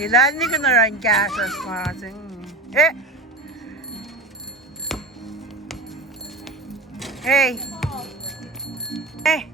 Ilan ni kanaran gasas masing. Eh. Hey. Hey.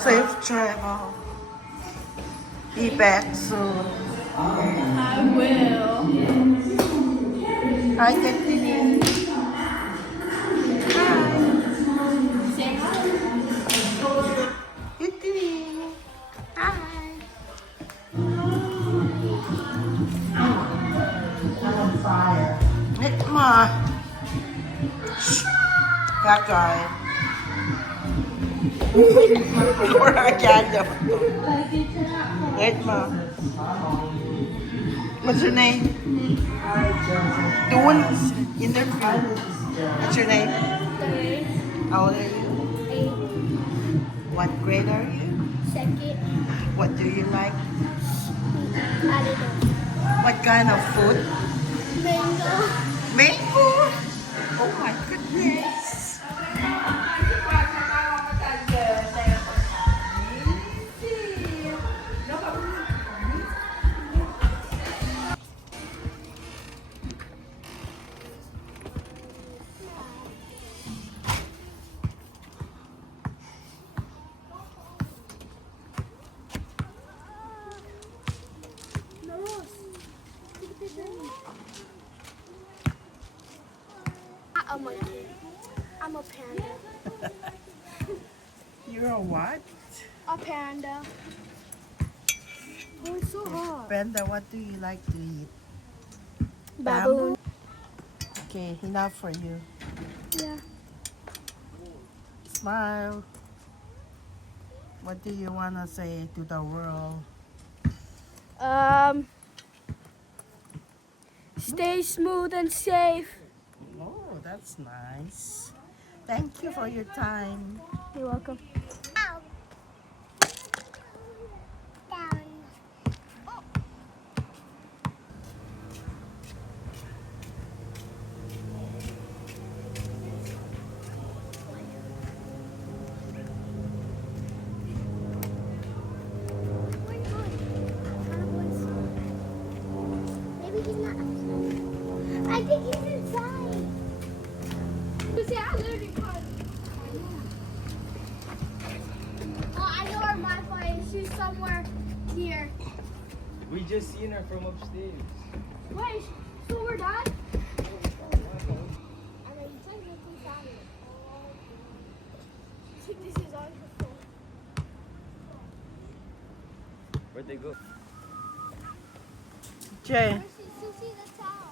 Safe travel. Be back soon. I will. Hi, Tiffany. Say hi. Tiffany. Hi. Hit ma. That guy. Kurang aja. Hit ma. What's your name? Doing interview. What's your name? How old are you? What grade are you? Second. What do you like? I don't know. What kind of food? Mango. Mango. Oh my goodness. A monkey. I'm a panda. You're a what? A panda. Oh, it's so hot. Brenda, what do you like to eat? Baboon. Okay, enough for you. Yeah. Smile. What do you want to say to the world? Stay smooth and safe. Oh, that's nice. Thank you for your time. You're welcome. Maybe he's not outside. I think he's inside. See, I literally caught. Oh, I know where my fly is. She's somewhere here. We just seen her from upstairs. Wait, so we're done? And then you said it's inside. This is on her phone. Where'd they go? Jay. Where's Susie the towel?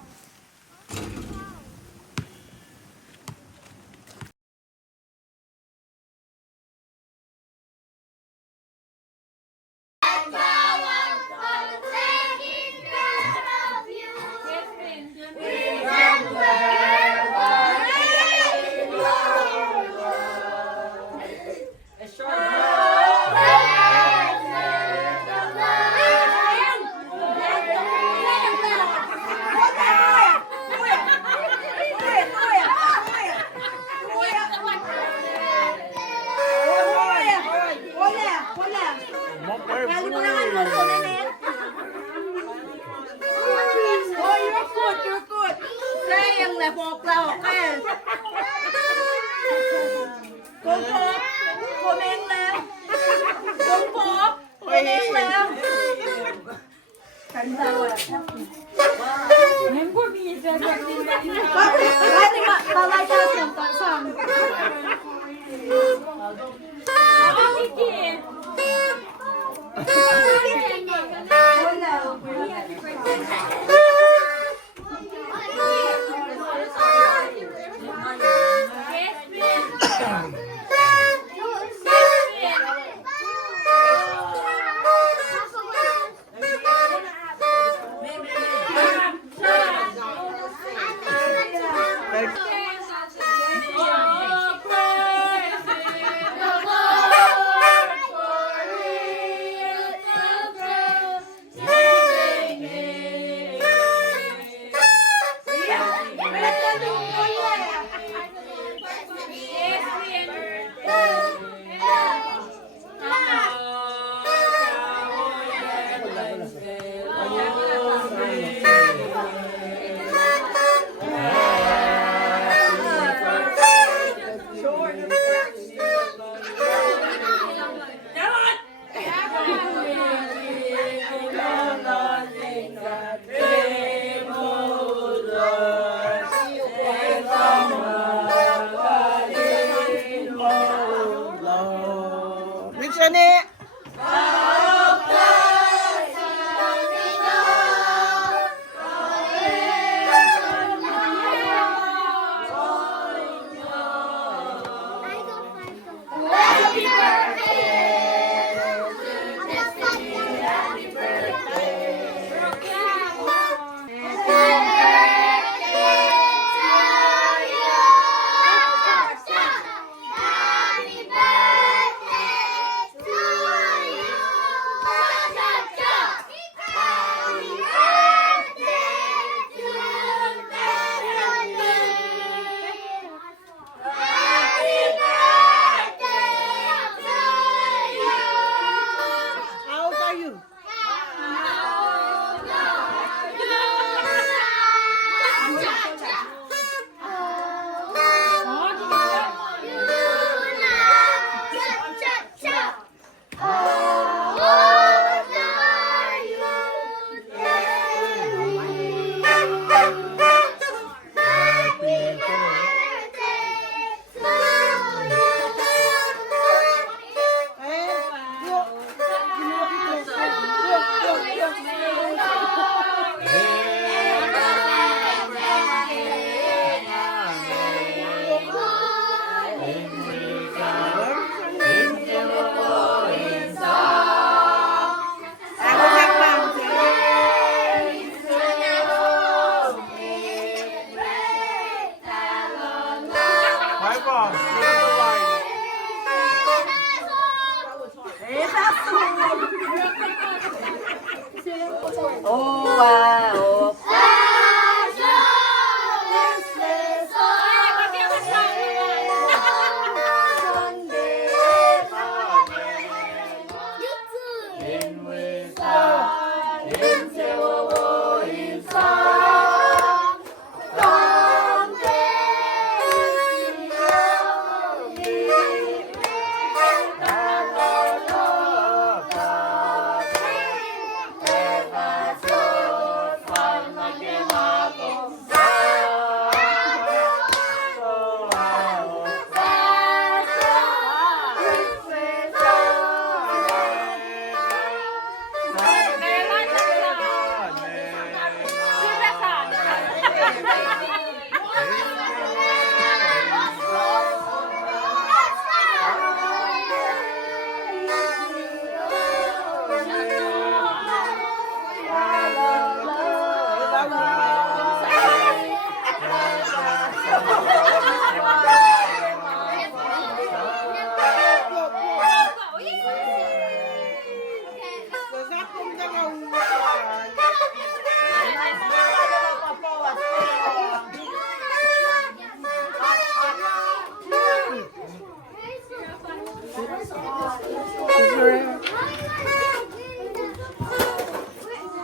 Oh, wow.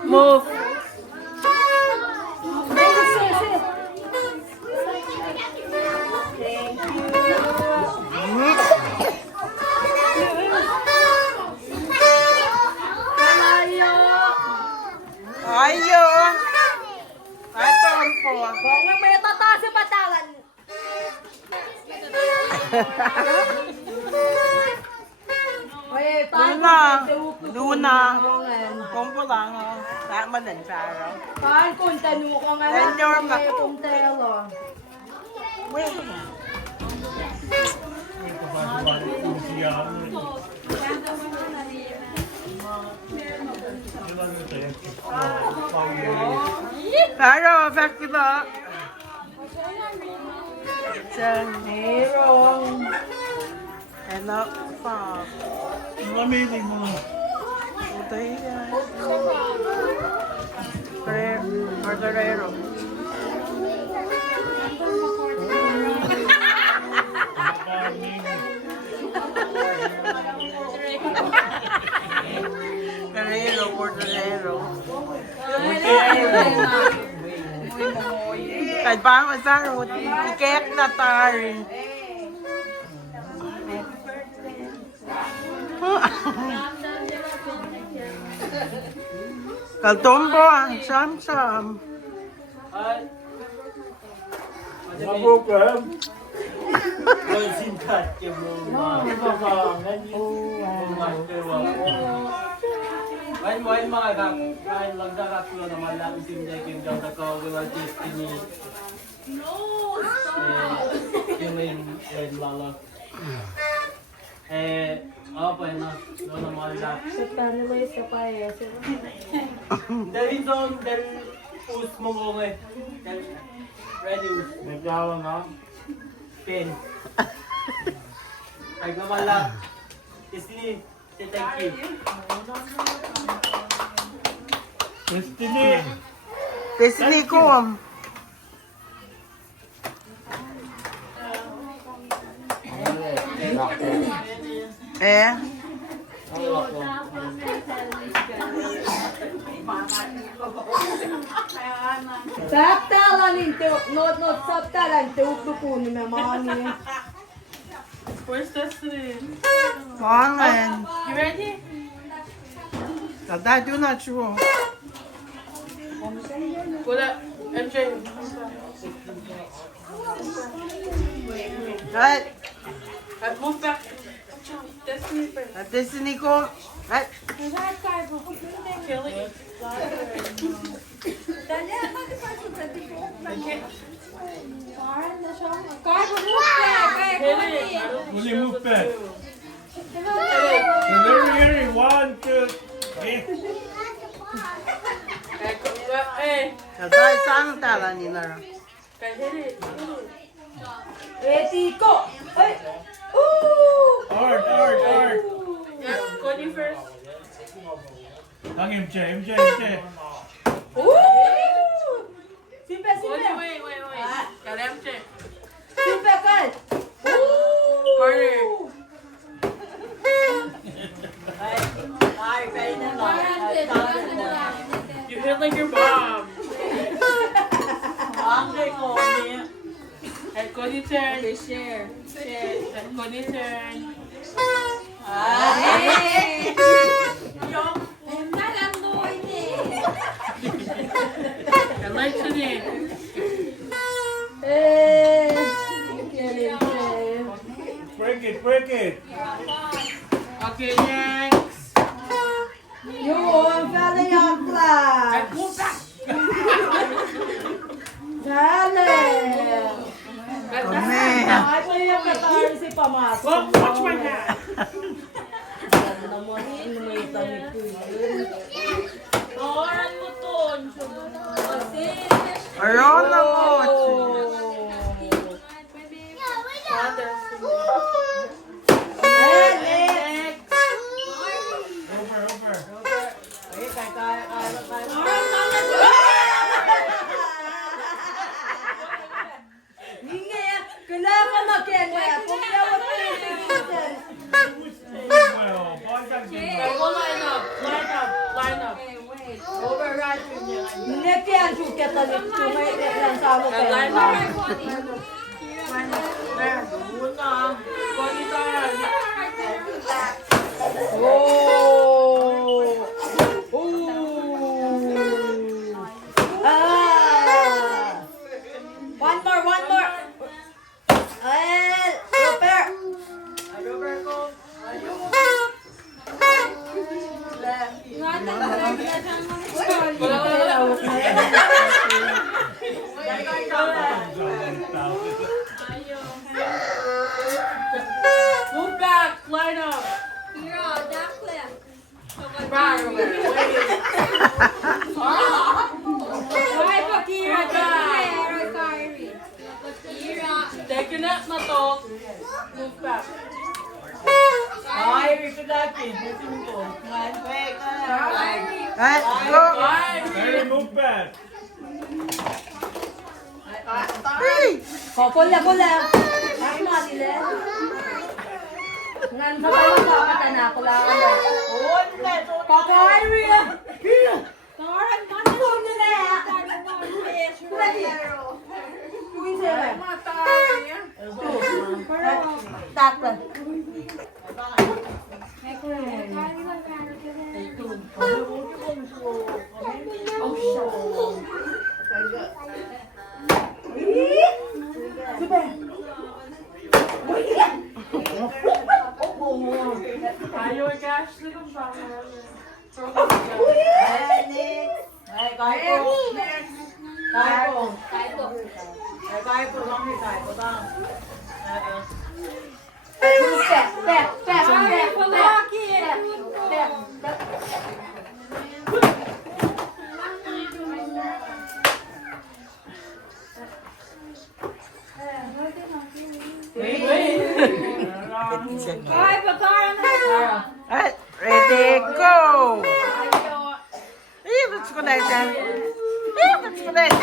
Move. Ayo. Ato po. Kung may tataas si patalan. Luna. Kompo lang. Tama din sa araw. Kaan kung tanong ko nga And your ma- kung telo. Pero, festival. Janeiro. Hello, Pop. Amazing mo. Ito yan. Cordero. Cordero. Kahit pa ang masarot, ikek na tayo. Kaltombo ang sam-sam. Mabukan. Singkat ke belum. Main mga kak, main lang sa kaklo na malang isim niya yung daw na ko wala destiny. Yung main lala. Apa ya na? Doon na malang. Kanilay sa paye. Dari zone, dari us mong eh. Ready us. Nagkawa na. Pin. Ay malang. Destiny, say thank you. Destiny. Destiny ko. Saptalan inte, något saptalan inte uppbukunin med mani. Where's Destiny? Wangan. You ready? Tata, do not sure. What up, MJ? Right. Move back. Destiny first. Destiny ko. Right. Kill it. Will you move back? So very 1, 2, 3. Hey, Tata, isang tala nila. can hit it. Ready, go! Ay! Ooh! Hard. Yeah, Cody first. Lang MJ. Simpe, simpe. Wait. Got MJ. Simpe, Carl. Carter. You hit like your mom. Hey, Cody turn. Share. Hey, Cody turn. Election in. Break it. Okay, next. Yun, galing ang Hey, class. move back. Galing. Ay, pa yung katawan si Pamasok. Well, watch my hand. Naman, may damit ko yun. Ayaw na mo. Over. Kailangan na kaya. Kung dapat ko yung tigil. Well, ball Okay, go line up. Hindi yan sukat na nito. May lang sa mo Okay, line kaya. up. There. Cody turn. One more. Super. Move back. Line up. Right away. Taking it na to. Move back. Let's go. Hey, move back. Kula. Ay, madile. Ngan sa kayo sa kata na kula. Kakari. Taran man ko nila. Kula di. Kuin sa ba? Takpan. Ayaw ay cash. Sigong siya. Alright, ready, go. Let's go next. Let's go next.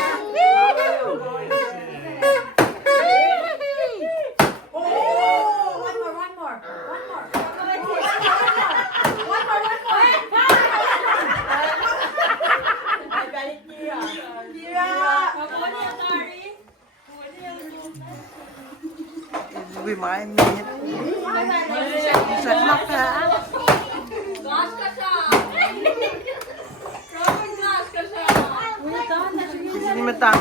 Remind me. Set up Hindi matang.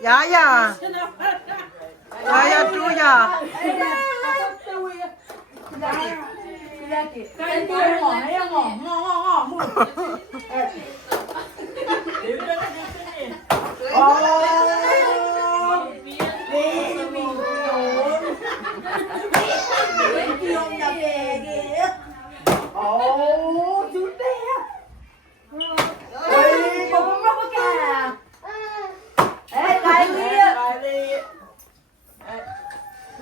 Yaya. Yaya tuya.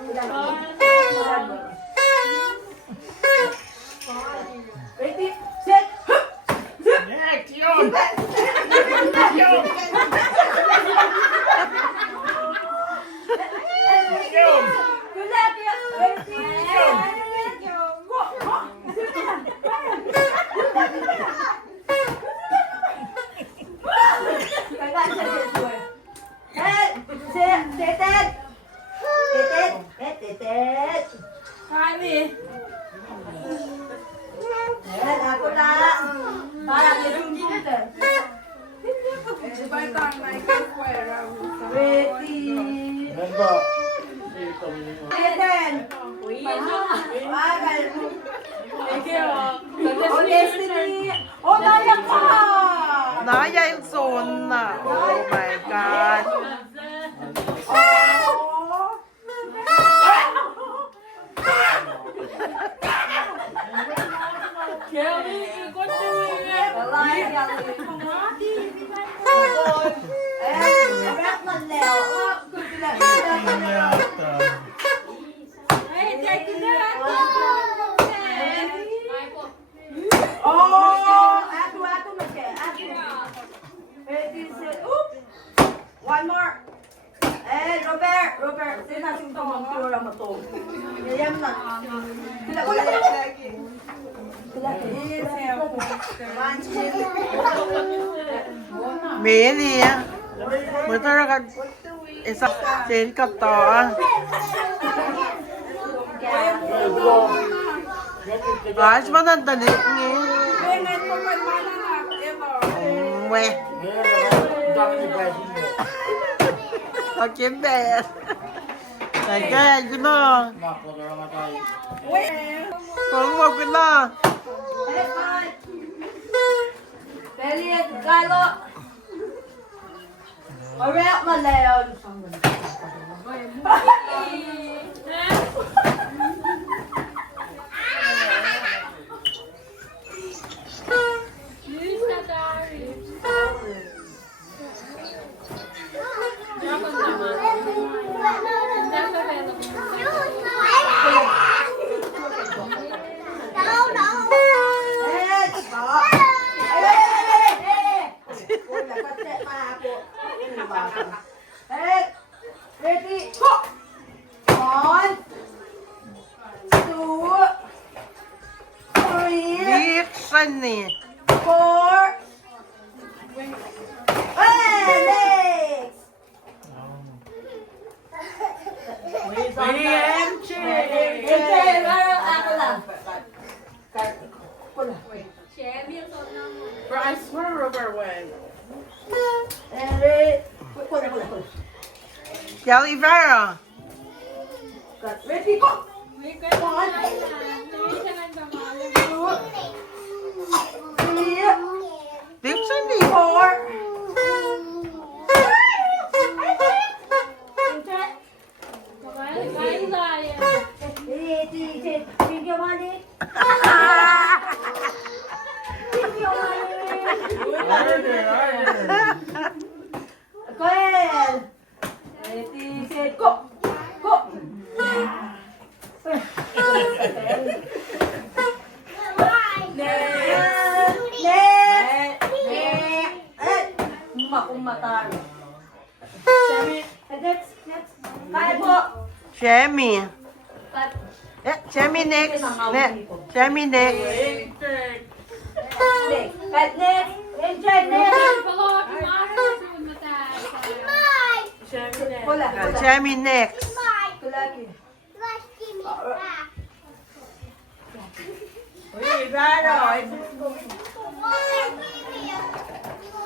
Kylie. Excited. Kami. Ayan, ako lang. Para may sumpunta. Ready. Ganda. Eden. Agal. Thank you. Oh, Destiny. Oh, Naya ka. Naya yung zone na. Oh my God. Oh. Kelly, ikot na nga. Kalay, kalay. Ayan, rap man Leo. Oh, good luck. Hey, take it out. Oh, ato magke. Ato. Ready, set. Oop. One more. Eh, Robert. Sino natin ito mga pura mo to? Ganyan na. Sila, wala. Meli, betul kan? Isa sen kata. Guys, mana tadi ni? Weh. Okay, bet. Kaya, gino. Kung mo gino. Peliet, Galo. Alright, my Leon. Ready, go! 1, 2, 3, Biksan ni. 4. Hey, next! Okay, meron ako lang. Bro, I swear Robert went. And ready. Pula. Kelly Vera. Ready, go! 1, 2, 3, 4. Biksan ni. Coel. Ready, set, go. Go. Makumataro. Next. Kaya po. Shemi. Shemi next. Shemi next. Next. Enjoy next. Pula. Shemi next. Kulaki.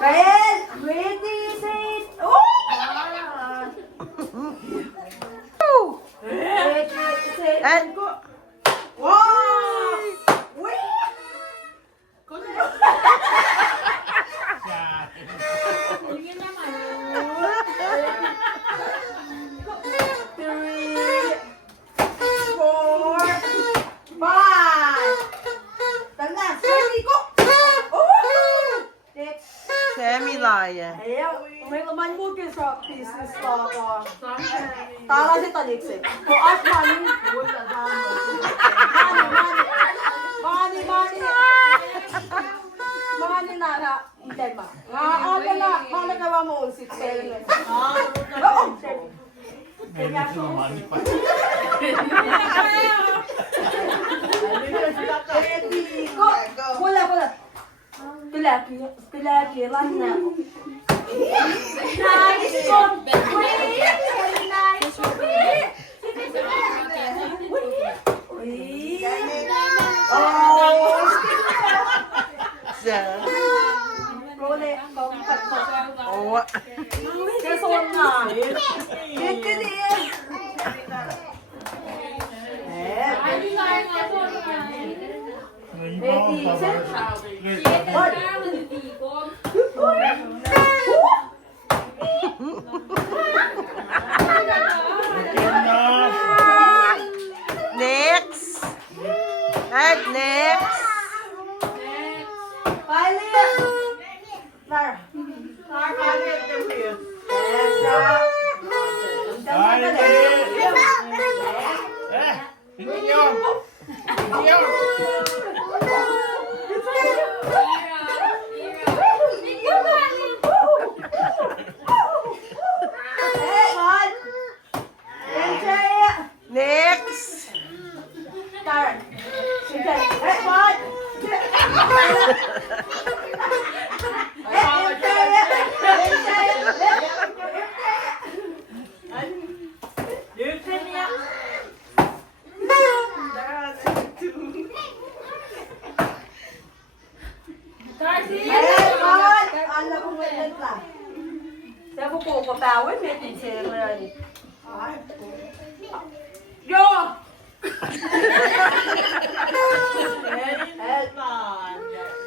Kael, ready, set. Oh! Ready, set, And go. Wow! Wait! Three, 4, 5. Tanda, ready, go. Oh! Next. Shemi Laya. Ayaw, may laman mo kayo sa business na ako. Tala si Taliksi. To us, money. Money na. Hindi ba? Ano na, malagawa mo unsit sa iyo. Oo. Ready, go. Wala. Pilaki, run na. Nice one. Very nice. Role, pagkat mo. Oo. Kasi nga. Ito din. Next. At next. Hindi yun! Hindi yun! Next. Yo!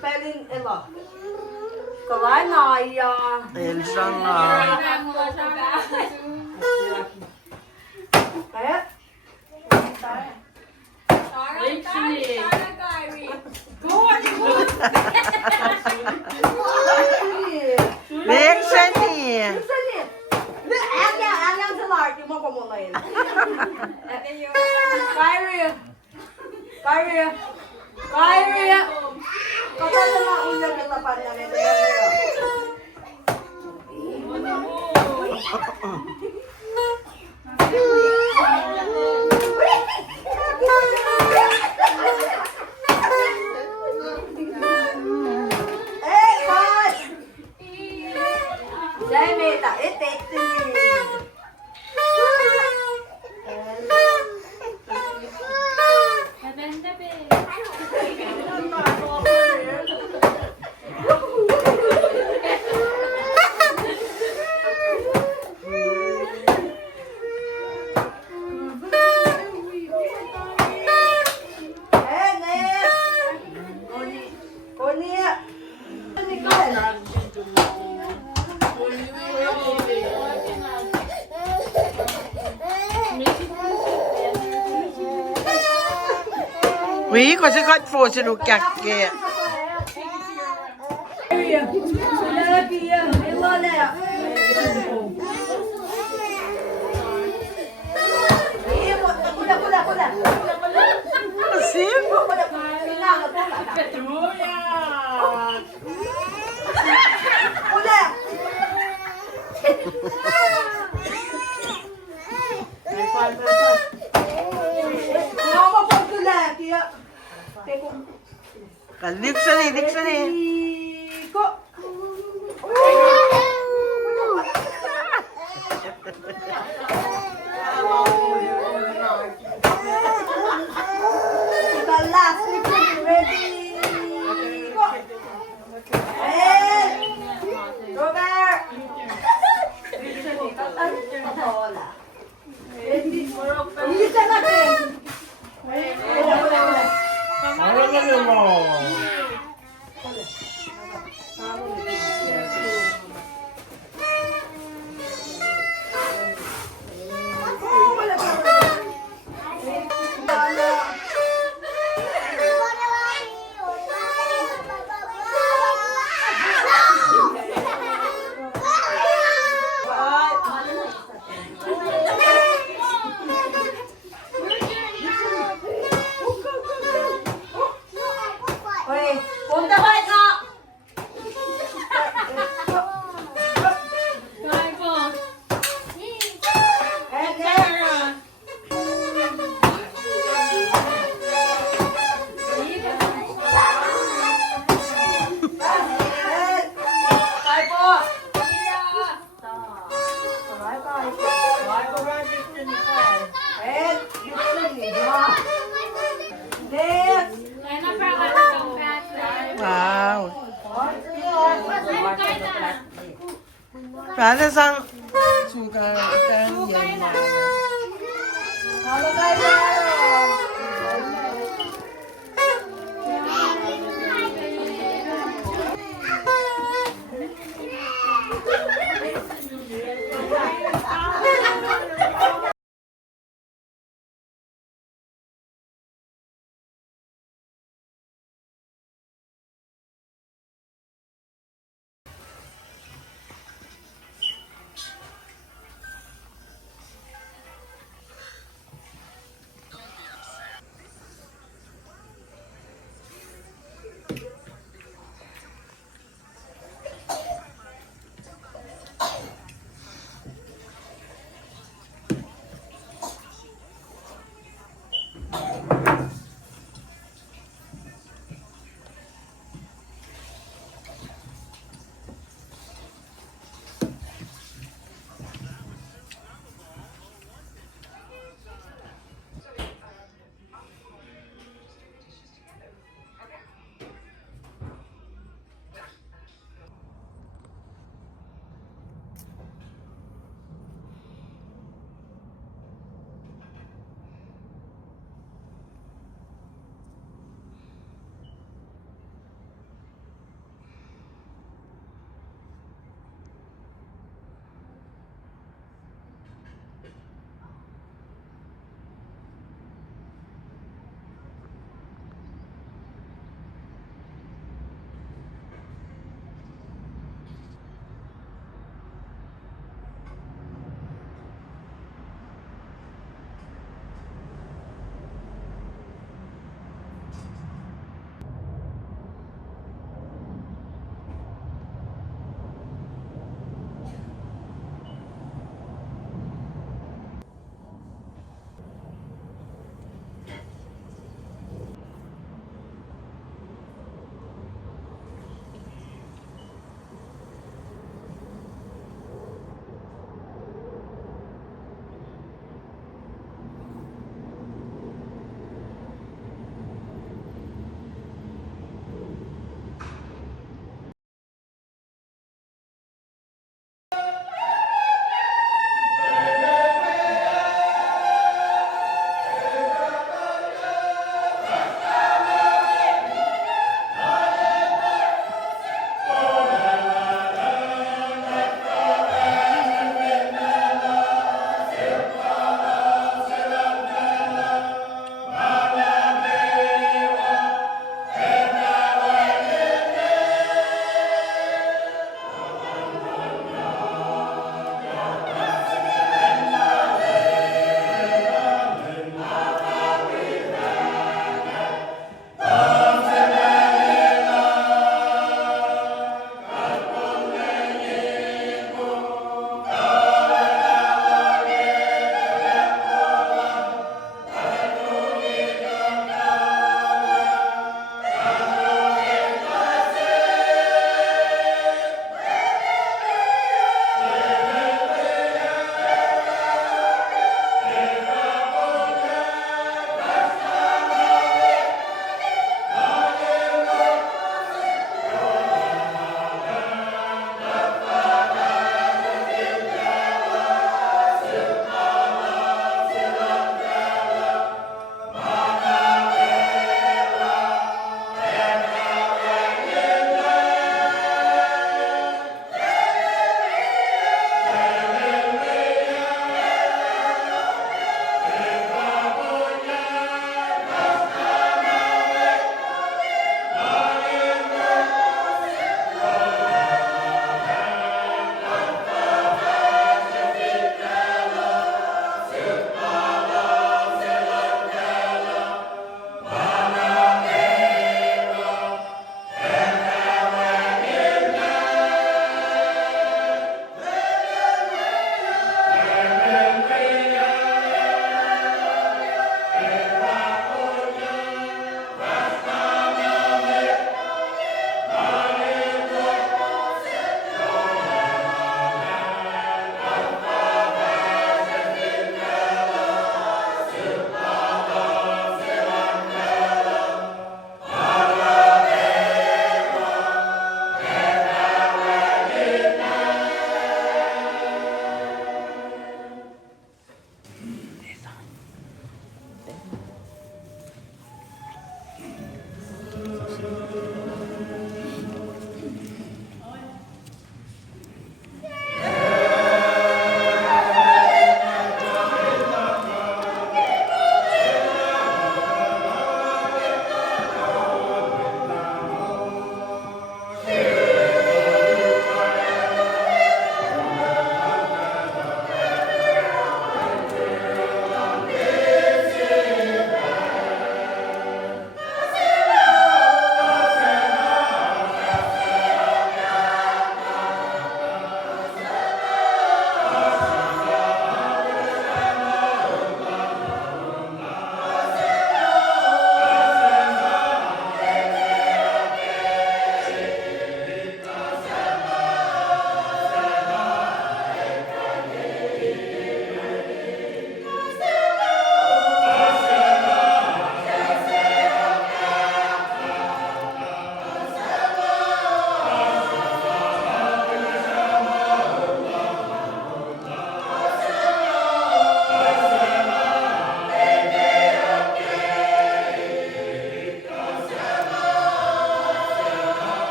Spelling ilo. Kalanaya. Elsa nga. Eh? Next ni. Ang sa lark, yung mga pamulayin. Kyrie! Kyrie! Kyrie! Kapag na maulang yung tapan namin. Eh, God! Jamie, take Oui, quand c'est quand faut, c'est nous caquer. Sim? Dictionary, dictionary. Ano na naman? 把它上猪肝跟盐嘛。好了，拜拜了。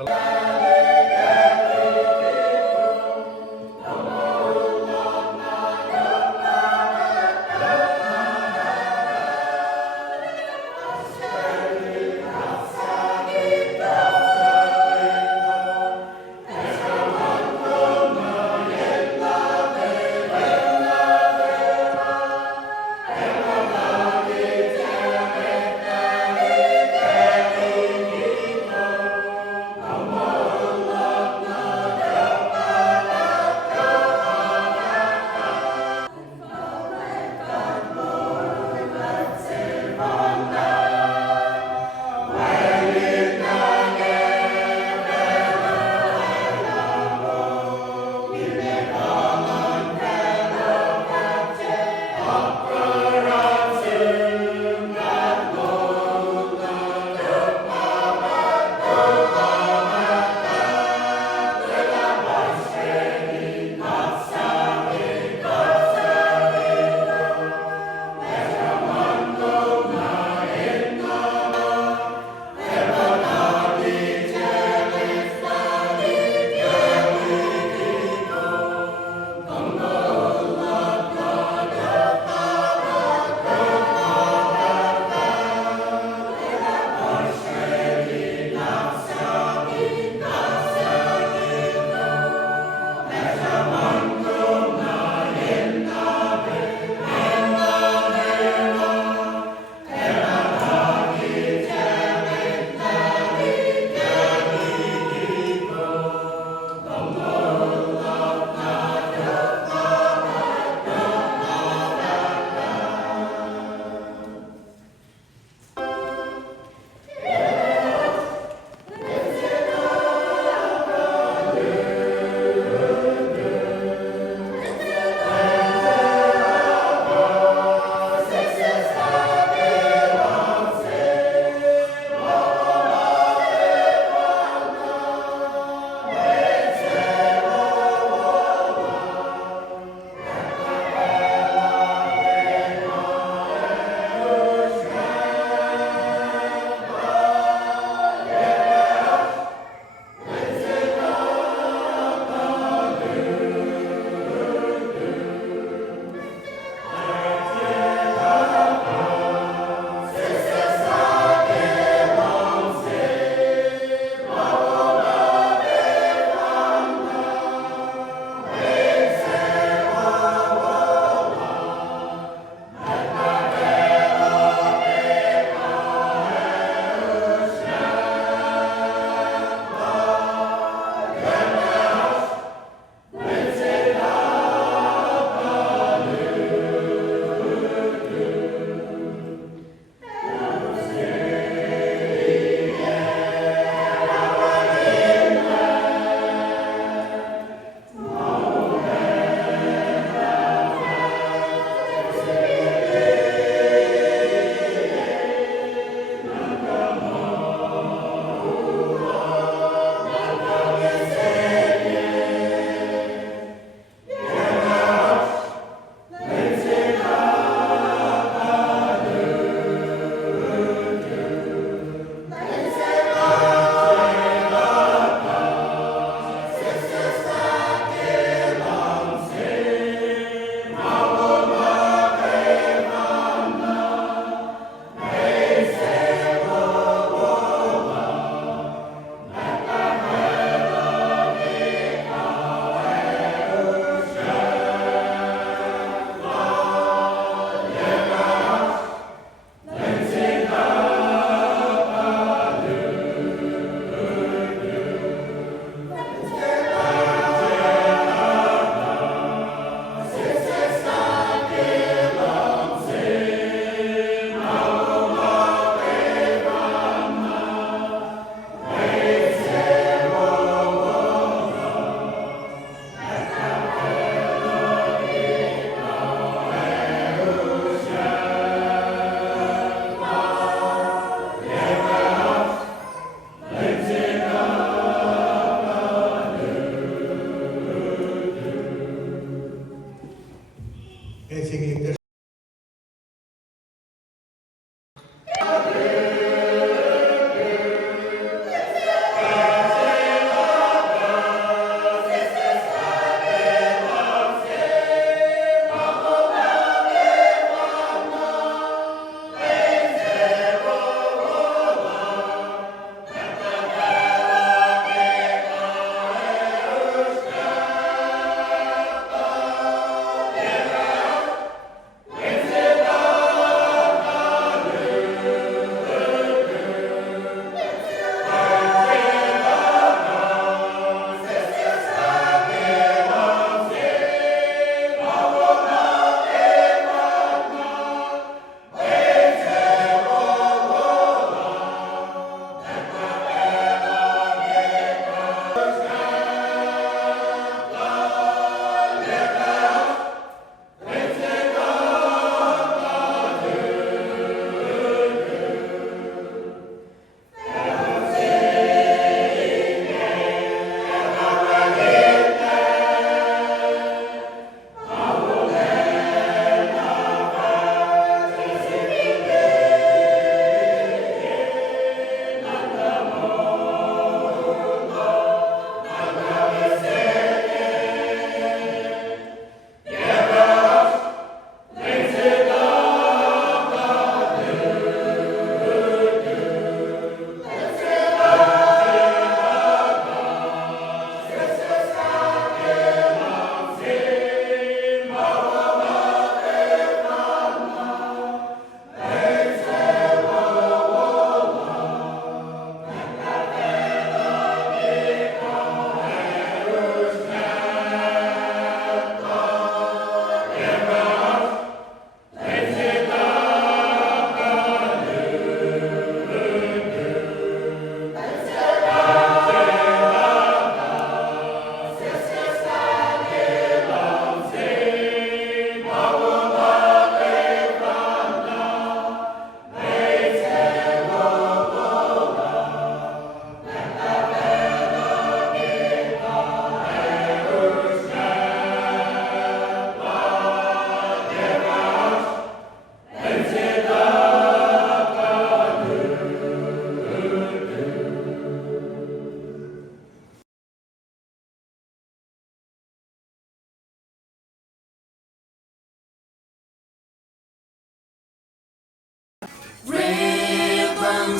Come on.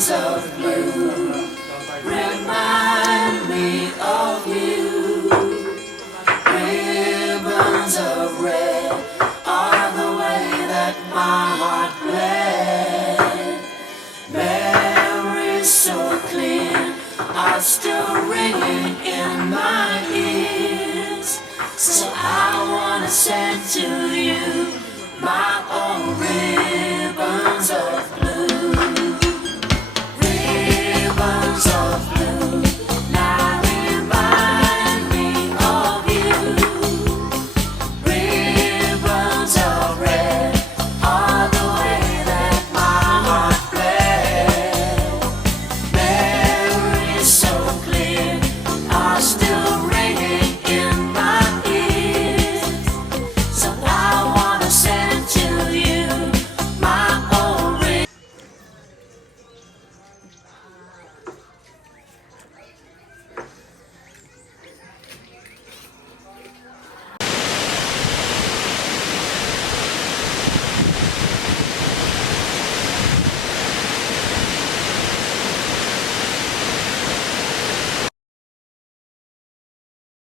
ribbons of blue remind me of you. Ribbons of red are the way that my heart bled. Memories so clear are still ringing in my ears. So I wanna send to you my own ribbons of blue.